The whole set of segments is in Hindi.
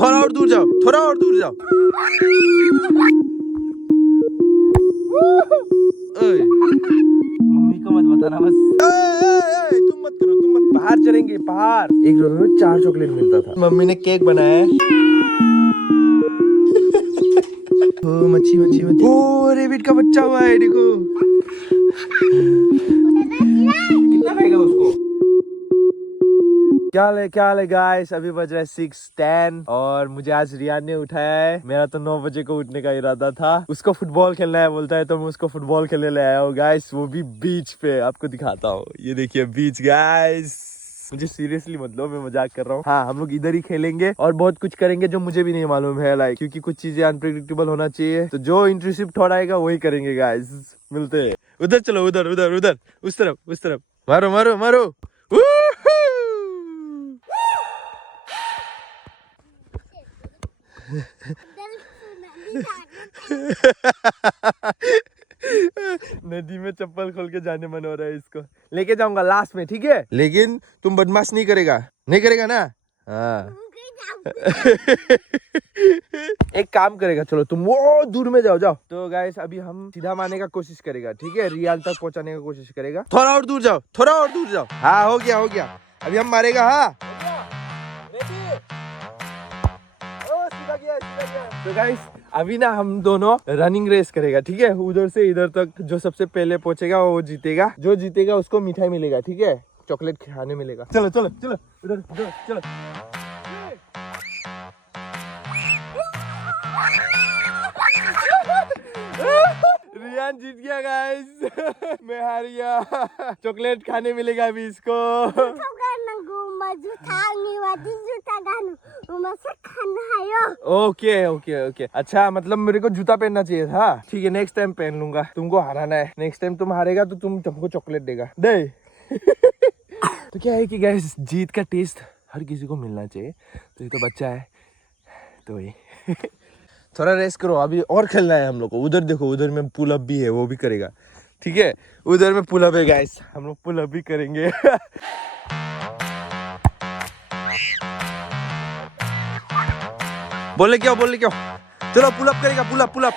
थोड़ा और दूर जाओ, थोड़ा और दूर जाओ। ओए, मम्मी को मत बताना बस। तुम मत करो, तुम मत। बाहर चलेंगे, बाहर। एक रोल में 4 चॉकलेट मिलता था। मम्मी ने केक बनाया है। ओ मच्छी मच्छी मच्छी। ओ रेबिट का बच्चा हुआ है, देखो। कितना खाएगा उसको? क्या हाल है गाइस। अभी बज रहा है 6:10 और मुझे आज रियान ने उठाया है। मेरा तो 9 बजे को उठने का इरादा था। उसको फुटबॉल खेलना है बोलता है, तो मैं उसको फुटबॉल खेलने ले आया हूँ गाइस, वो भी बीच पे। आपको दिखाता हूँ, ये देखिए बीच गाइस। मुझे सीरियसली मत लो, मैं मजाक कर रहा हूँ। हाँ, हम लोग इधर ही खेलेंगे और बहुत कुछ करेंगे जो मुझे भी नहीं मालूम है, लाइक क्योंकि कुछ चीजें अनप्रेडिक्टेबल होना चाहिए। तो जो इंटरेस्टिव ठहराएगा वही करेंगे गाइस। मिलते हैं। उधर चलो, उधर उधर उधर, उस तरफ उस तरफ। मारो मारो मारो। नदी में चप्पल खोल के जाने मन हो रहा है इसको। लेके जाऊंगा लास्ट में, ठीक है? लेकिन तुम बदमाश नहीं करेगा, नहीं करेगा ना? हाँ। एक काम करेगा, चलो तुम वो दूर में जाओ जाओ। तो गाइस अभी हम सीधा मारने का कोशिश करेगा, ठीक है? रियाल तक पहुंचाने का कोशिश करेगा। थोड़ा और दूर जाओ, थोड़ा और दूर जाओ। हाँ, हो गया हो गया। अभी हम मारेगा। हाँ, तो गाइस अभी ना हम दोनों रनिंग रेस करेगा, ठीक है? उधर से इधर तक जो सबसे पहले पहुंचेगा वो जीतेगा। जो जीतेगा उसको मिठाई मिलेगा, ठीक है? चॉकलेट खाने मिलेगा। चलो चलो चलो उधर उधर चलो। रियान जीत गया गाइस। मैं हार गया। चॉकलेट खाने मिलेगा अभी इसको। ओके ओके ओके, अच्छा मतलब मेरे को जूता पहनना चाहिए था। ठीक है, नेक्स्ट टाइम पहन लूंगा। तुमको हराना है। नेक्स्ट टाइम तुम हारेगा तो तुमको चॉकलेट देगा। दे। तो क्या है कि गाइस, जीत का टेस्ट हर किसी को मिलना चाहिए। तो ये तो बच्चा है, तो ये थोड़ा रेस्ट करो। अभी और खेलना है हम लोग को। उधर देखो, उधर में पुल अप भी है, वो भी करेगा, ठीक है? उधर में पुल अप है गाइस, हम लोग पुल अप भी करेंगे। बोले क्यों, बोले क्यों? चलो पुल अप करेगा, पुल अप पुल अप।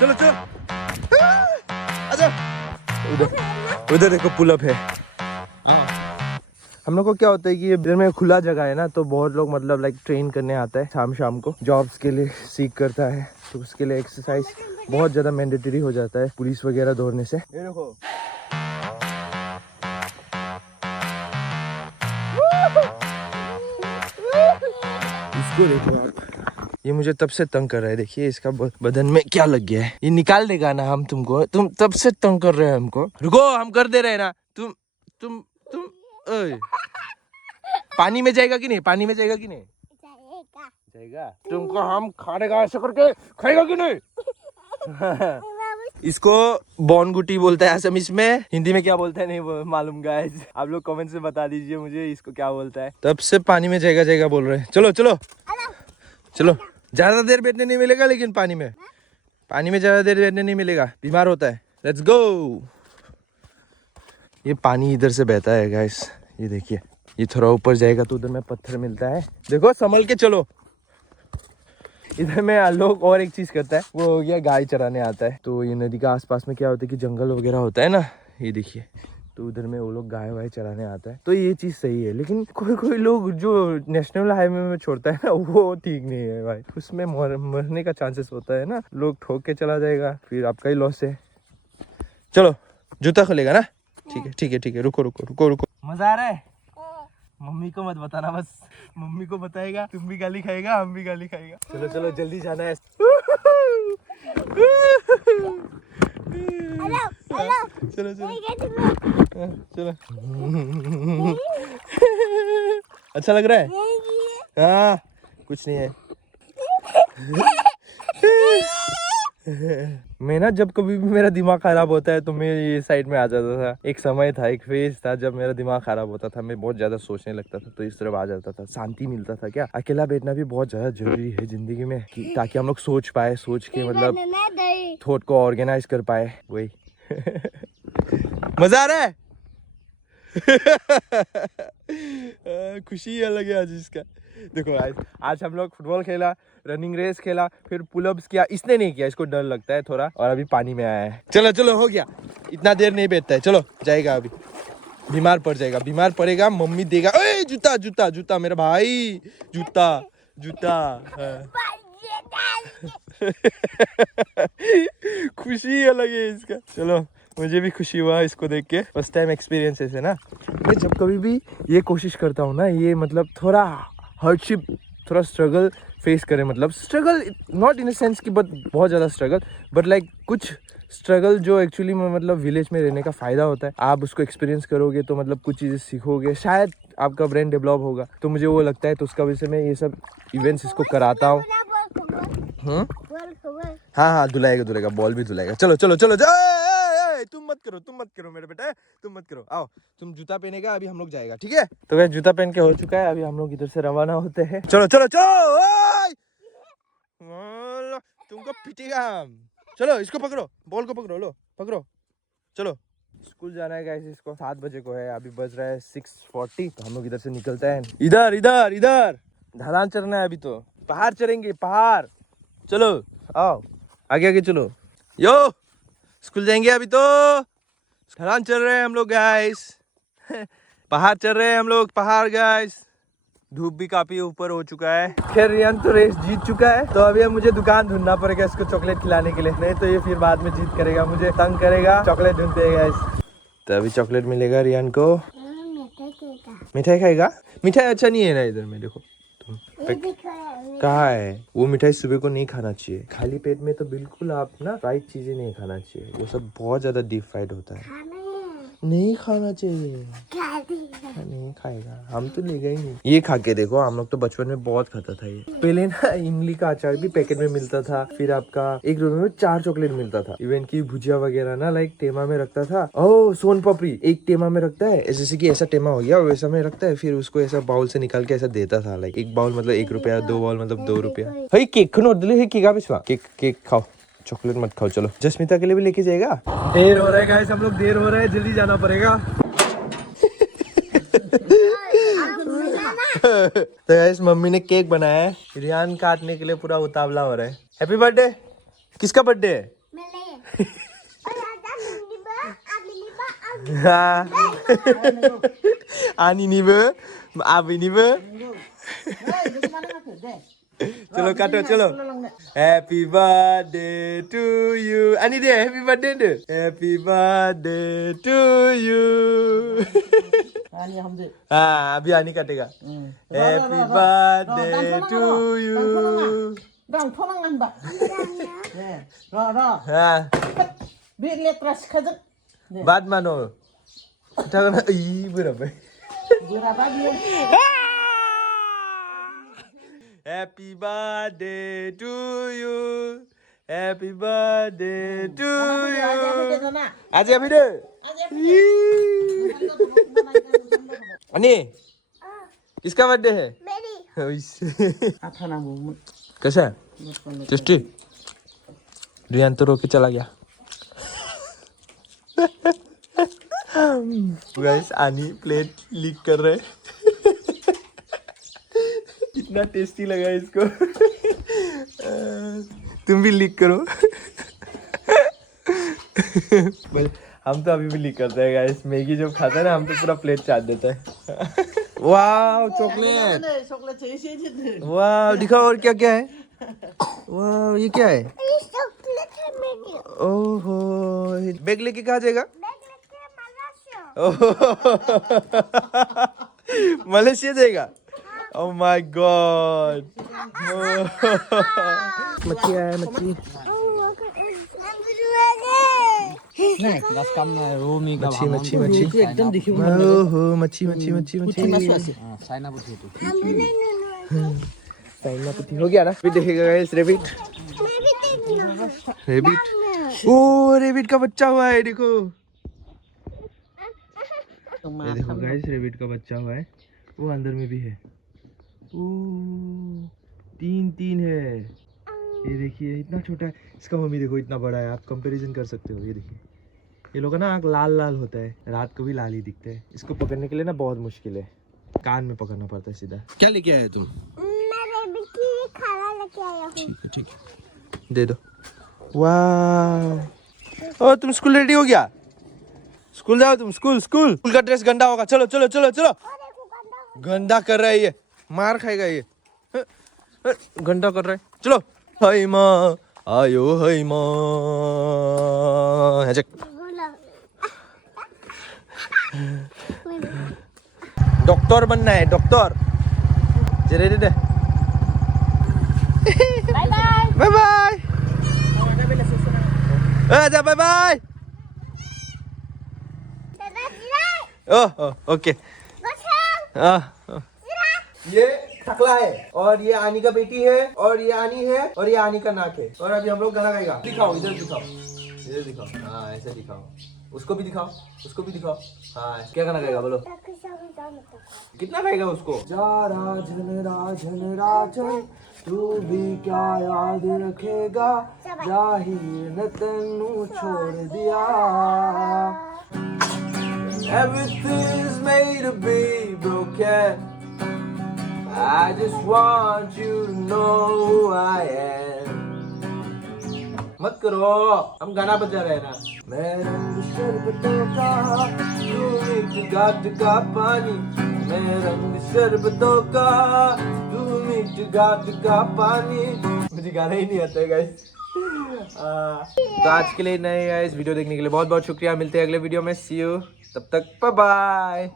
चलो चलो, आजा। उधर उधर देखो, पुल अप है। हम लोग को क्या होता है कि ये इधर में खुला जगह है ना, तो बहुत लोग मतलब लाइक ट्रेन करने आता है शाम शाम को, जॉब्स के लिए सीख करता है। तो उसके लिए एक्सरसाइज बहुत ज्यादा मैंडेटरी हो जाता है पुलिस वगैरह दौड़ने से। ये देखो, इसको देखो आप, ये मुझे तब से तंग कर रहा है। देखिए इसका बदन में क्या लग गया है। ये निकाल देगा ना हम तुमको। तुम तब से तंग कर रहे हैं हमको। रुको, हम कर दे रहे हैं ना। तुम ओए, पानी में जाएगा कि नहीं? पानी में जाएगा कि नहीं? जाएगा। तुमको हम खाने का ऐसा करके खाएगा कि नहीं? इसको बॉनगुटी बोलता है असमीज में। हिंदी में क्या बोलता है नहीं मालूम गाइस। आप लोग कमेंट से बता दीजिए मुझे इसको क्या बोलता है। तब से पानी में जाएगा जाएगा बोल रहे हैं। चलो चलो चलो। ज्यादा देर बैठने नहीं मिलेगा, लेकिन पानी में ज्यादा देर बैठने नहीं मिलेगा, बीमार होता है। Let's go. ये पानी इधर से बहता है गाइस, ये देखिए। ये थोड़ा ऊपर जाएगा तो उधर में पत्थर मिलता है। देखो, संभल के चलो। इधर में लोग और एक चीज करता है, वो हो गया गाय चराने आता है। तो ये नदी के आसपास में क्या होता है कि जंगल वगैरह होता है ना, ये देखिए। तो उधर में वो लोग गाय वाय चराने आता है, तो ये चीज सही है। लेकिन कोई कोई लोग जो नेशनल हाईवे में छोड़ता है ना, वो ठीक नहीं है भाई। उसमें मरने का चांसेस होता है ना, लोग ठोक के चला जाएगा, फिर आपका ही लॉस है। चलो, जूता खोलेगा ना? ठीक है ठीक है ठीक है, रुको रुको रुको रुको। मजा आ रहा है? मम्मी को मत बताना बस। मम्मी को बताएगा तुम भी गाली खाएगा, हम भी गाली खाएगा। चलो चलो, जल्दी जाना है। चलो चलो चलो। अच्छा लग रहा है? हाँ, कुछ नहीं है। मैं ना जब कभी भी मेरा दिमाग खराब होता है तो मैं ये साइड में आ जाता था। एक समय था, एक फेज था जब मेरा दिमाग खराब होता था, मैं बहुत ज्यादा सोचने लगता था, तो इस तरफ आ जाता था। शांति मिलता था। क्या अकेला बैठना भी बहुत ज्यादा जरूरी है जिंदगी में, ताकि हम लोग सोच पाए, सोच के मतलब थॉट को ऑर्गेनाइज कर पाए। वही। मजा आ रहा है। खुशी अलग है आज इसका। देखो आज हम लोग फुटबॉल खेला, रनिंग रेस खेला, फिर पुलअप्स किया। इसने नहीं किया, इसको डर लगता है थोड़ा, और अभी पानी में आया है। चलो चलो हो गया, इतना देर नहीं बैठता है। चलो जाएगा, अभी बीमार पड़ जाएगा, बीमार पड़ेगा, मम्मी देगा। ए जूता जूता जूता मेरा भाई, जूता जूता। हाँ। खुशी अलग है इसका। चलो मुझे भी खुशी हुआ इसको देख के, फर्स्ट टाइम एक्सपीरियंस है ना। मैं जब कभी भी ये कोशिश करता हूँ ना, ये मतलब थोड़ा हार्डशिप, थोड़ा स्ट्रगल फेस करें, मतलब struggle not in a sense कि बट बहुत ज़्यादा स्ट्रगल, बट लाइक कुछ स्ट्रगल जो एक्चुअली में मतलब विलेज में रहने का फ़ायदा होता है। आप उसको एक्सपीरियंस करोगे तो मतलब कुछ चीज़ें सीखोगे, शायद आपका ब्रेन डेवलप होगा। तो मुझे वो लगता है, तो उसका वजह से मैं ये सब इवेंट्स इसको कराता हूँ। हाँ हाँ, धुलाएगा, बॉल भी धुलाएगा। चलो चलो चलो तुम मत करो मेरे बेटा, तुम मत करो। आओ, तुम जूता पहनेगा, अभी हम लोग जाएगा, ठीक है? तो वह जूता पहन के हो चुका है, अभी हम लोग इधर से रवाना होते हैं। चलो चलो चलो, तुमको पिटेगा हम। चलो इसको पकड़ो, बॉल को पकड़ो, लो पकड़ो, चलो। स्कूल जाना है गाइस, इसको 7 बजे को है, अभी बज रहा है 6:40। तो हम लोग इधर से निकलते हैं। इधर इधर इधर ढलान चढ़ना है, अभी तो पहाड़ चढ़ेंगे, पहाड़। चलो आओ, आगे आगे चलो। यो स्कूल जाएंगे अभी तो, ढलान चढ़ रहे हैं हम लोग गाइस। पहाड़ चढ़ रहे हैं हम लोग, पहाड़ गाइस। धूप भी काफी ऊपर हो चुका है। खैर रियान तो रेस जीत चुका है, तो अभी मुझे दुकान ढूंढना पड़ेगा इसको चॉकलेट खिलाने के लिए, नहीं तो ये फिर बाद में जीत करेगा, मुझे तंग करेगा। चॉकलेट ढूंढते हैं गाइस। तो अभी चॉकलेट मिलेगा रियान को। मिठाई खाएगा? मिठाई अच्छा नहीं है ना इधर में, देखो कहाँ है वो मिठाई। सुबह को नहीं खाना चाहिए, खाली पेट में तो बिल्कुल आप ना फ्राइड चीजें नहीं खाना चाहिए, ये सब बहुत ज्यादा डीप फ्राइड होता है, नहीं खाना चाहिए। नहीं खाएगा, हम तो लेगा ही नहीं। ये खा के देखो, हम लोग तो बचपन में बहुत खाता था ये। पहले ना इमली का अचार भी पैकेट में मिलता था, फिर आपका 1 रुपए में 4 चॉकलेट मिलता था। इवन की भुजिया वगैरह ना लाइक टेमा में रखता था। ओह सोन पापड़ी एक टेमा में रखता है, जैसे कि ऐसा टेमा हो गया वैसा में रखता है, फिर उसको ऐसा बाउल से निकाल के ऐसा देता था। लाइक एक बाउल मतलब 1 रुपया, 2 बाउल मतलब 2 रुपया। भाई केक खनो दिले, केक खाओ, चॉकलेट मत खाओ। चलो जस्मिता के लिए भी लेके जाएगा। देर हो रहा है गाइस, हम लोग देर हो रहा है, जल्दी जाना पड़ेगा। तो गाइस मम्मी ने केक बनाया है, रियान काटने के लिए पूरा उतावला हो रहा है। Happy birthday. किसका बर्थडे है? हाँ आनी नीबे आबी नीबे। चलो काटो चलो। Happy birthday to you. आनी दे हैप्पी बर्थडे दे। Happy birthday to you. हाँ अभी आनी काटेगा। Happy birthday to you. हाँ बात मानो। Happy birthday to you. Happy birthday to you. आज अभी दे। अनि किसका बर्थडे है? मेरी। कैसा है? टेस्टी? रियान तो रो के चला गया। गाइस आनी प्लेट लीक कर रहे। इतना टेस्टी लगा इसको। तुम भी लीक करो। हम तो अभी भी लीक करते हैं गाइस, मैगी जब खाता है ना हम तो पूरा प्लेट चाट देता है। वाह चॉकलेट, वाह दिखाओ और क्या क्या है। वाह ये क्या है? ओहो बैग लेके कहाँ जाएगा? मलेशिया जाएगा? Oh my God! मच्छी आया मच्छी। मच्छी मच्छी एकदम देखिए। ओहो मच्छी मच्छी मच्छी मच्छी। चाइना पुटी हो गया ना? फिर देखेगा गाइस रेबिट। रेबिट ओ रेबिट का बच्चा हुआ है देखो। ये देखो गाइस रेबिट का बच्चा हुआ है, वो अंदर में भी है। ओ 3 है। ये देखिए इतना छोटा है, इसका मम्मी देखो इतना बड़ा है। आप कंपैरिजन कर सकते हो। ये देखिए ये लोग का ना आँख लाल लाल होता है, रात को भी लाल ही दिखता है। इसको पकड़ने के लिए ना बहुत मुश्किल है। कान में पकड़ना पड़ता है सीधा। क्या लेके आए तुम? मैं बेबी की खाना लेके आया हूँ। ठीक है दे दो। वाह ओ तुम स्कूल रेडी हो गया? स्कूल जाओ तुम, स्कूल स्कूल स्कूल का ड्रेस गंदा होगा। चलो चलो चलो चलो। देखो गंदा गंदा कर रहा है ये, मार खाएगा ये। गंदा कर रहा है। चलो हाय माँ आयो हाय माँ। डॉक्टर बनना है डॉक्टर। जरे दे बाय बाय बाय बाय। आजा बाय बाय। दादा जीरा ओह ओके। बचाओ ये टकला है और ये आनी का बेटी है और ये आनी है और ये आनी का नाक है। और अभी हम लोग गाना गाएगा। दिखाओ इधर दिखाओ, इधर दिखाओ। हाँ ऐसे दिखाओ। उसको भी दिखाओ, उसको भी दिखाओ। हाँ क्या गाना गाएगा बोलो? कितना गाएगा उसको? जा राजन राजन राजन तू भी क्या याद रखेगा, जाहिर न तेनू छोड़ दिया। Everything's made to be broken. I just want you to know who I am. मत करो, हम गाना बजा रहे हैं ना। मैं रंग शरबतों का तू मीठा का पानी, मैं रंग शरबतों का तू मीठा का पानी। मुझे गाना ही नहीं आता है गाइस। तो आज के लिए नए गाइस वीडियो देखने के लिए बहुत बहुत शुक्रिया। मिलते हैं अगले वीडियो में। सी यू, तब तक bye bye.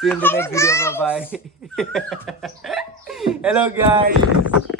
See you in the next video. Bye bye. Hello guys.